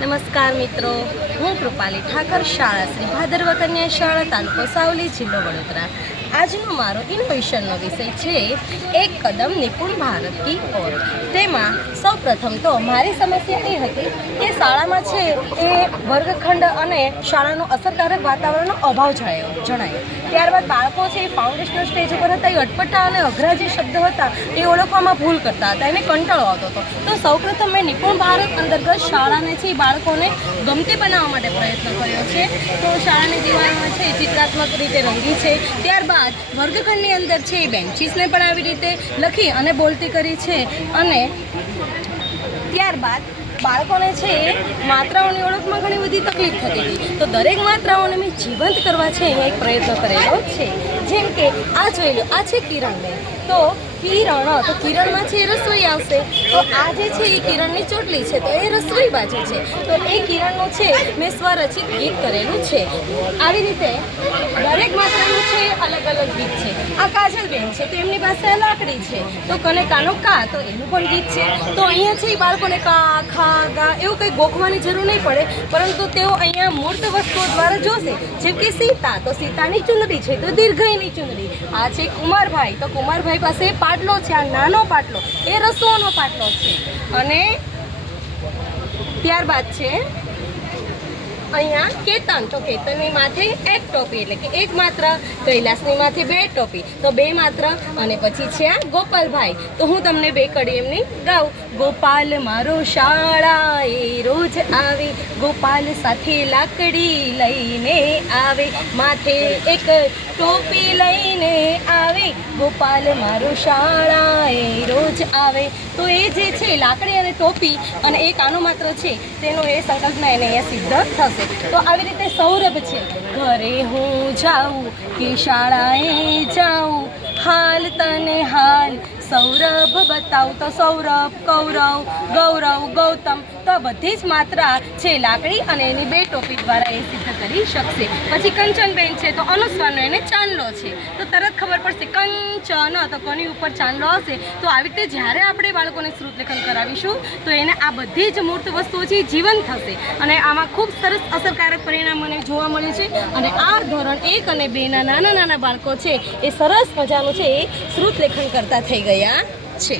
નમસ્કાર મિત્રો, હું કૃપાલી ઠાકર, શાળા શ્રી ભાદરવા કન્યા શાળા, તાલુકો સાવલી, જિલ્લો વડોદરા. આજનો મારો ઇનોવેશનનો વિષય છે એક કદમ નિપુણ ભારત કી ઓર. તેમાં સૌપ્રથમ તો મારી સમસ્યા એ હતી કે શાળામાં છે એ વર્ગખંડ અને શાળાનું અસરકારક વાતાવરણનો અભાવ જણાયો. ત્યારબાદ બાળકો છે એ ફાઉન્ડેશનલ સ્ટેજ ઉપર હતા, એ અટપટા અને અઘરા જે શબ્દ હતા એ ઓળખવામાં ભૂલ કરતા હતા, એને કંટાળો આવતો હતો. તો સૌપ્રથમ મેં નિપુણ ભારત અંતર્ગત શાળાને છે એ બાળકોને ગમતી બનાવવા માટે પ્રયત્ન કર્યો છે. તો શાળાની દિવાલોમાં છે ચિત્રાત્મક રીતે રંગી છે. ત્યારબાદ વર્ગખંડની અંદર છે એ બેન્ચીસને પણ આવી રીતે લખી અને બોલતી કરી છે. અને ત્યારબાદ બાળકોને છે માત્રાઓની ઓળખમાં ઘણી બધી તકલીફ થતી હતી, તો દરેક માત્રાઓને મેં જીવંત કરવા છે એ એક પ્રયત્ન કરેલો છે. જેમ કે આ જોઈ લો, આ છે કિરણબેન. તો કિરણ, તો કિરણમાં છે રસોઈ આવશે, તો આ જે છે એ કિરણની ચોટલી છે, તો એ રસોઈ બાજુ છે, તો એ કિરણનું છે મેં સ્વરચિત ગીત કરેલું છે. આવી રીતે દરેક માત્રાનું છે અલગ અલગ ગીત છે. આ કાજલબેન છે, તો એમની પાસે આ લાકડી છે, તો કને કાનો કા, તો એનું પણ ગીત છે. તો અહીંયા છે એ બાળકોને કા, ખા, ગા એવું કંઈ ગોખવાની જરૂર નહીં પડે, પરંતુ તેઓ અહીંયા મૂર્ત વસ્તુઓ દ્વારા જોશે. જેમ કે સીતા, તો સીતાની ચુંદડી છે, તો દીર્ઘઈની ચુંદડી. આ છે કુમારભાઈ, તો કુમારભાઈ પાસે પાટલો છે, આ નાનો પાટલો એ રસોનો પાટલો છે. અને ત્યારબાદ છે અહીંયા કેતન, તો કેતનની માથે એક ટોપી, એટલે કે એક માત્ર. કૈલાસની માથે બે ટોપી, તો બે માત્ર. અને પછી છે આ ગોપાલભાઈ, તો હું તમને બે કડી એમની ગાઉં. ગોપાલ મારો શાળાએ રોજ આવે, ગોપાલ સાથે લાકડી લઈને આવે, માથે એક ટોપી લઈને આવે, ગોપાલ મારો શાળાએ રોજ આવે. તો એ જે છે લાકડી અને ટોપી અને એક આનો માત્ર છે, તેનો એ સંકલ્પના એને અહીંયા સિદ્ધ થશે. તો આવી રીતે સૌરભ છે, ઘરે હું જાઉં કે શાળાએ જાઉં, હાલ તને હાલ સૌરભ બતાવ, તો સૌરભ, કૌરવ, ગૌરવ, ગૌતમ. તો બધી જ માત્રા છે લાકડી અને એની બે ટોપી દ્વારા એ સિદ્ધ કરી શકશે. પછી કંચનબેન છે, તો અનુસ્વારનો એને ચાંદલો છે, તો તરત ખબર પડશે કંચન, તો કોની ઉપર ચાંદલો હશે. તો આવી રીતે જ્યારે આપણે બાળકોને શ્રુતલેખન કરાવીશું તો એને આ બધી જ મૂર્ત વસ્તુઓ છે જીવંત થશે અને આમાં ખૂબ સરસ અસરકારક પરિણામ મને જોવા મળે છે. અને આ ધોરણ 1 અને 2ના નાના નાના બાળકો છે એ સરસ મજાનું છે એ શ્રુતલેખન કરતા થઈ ગયા છે.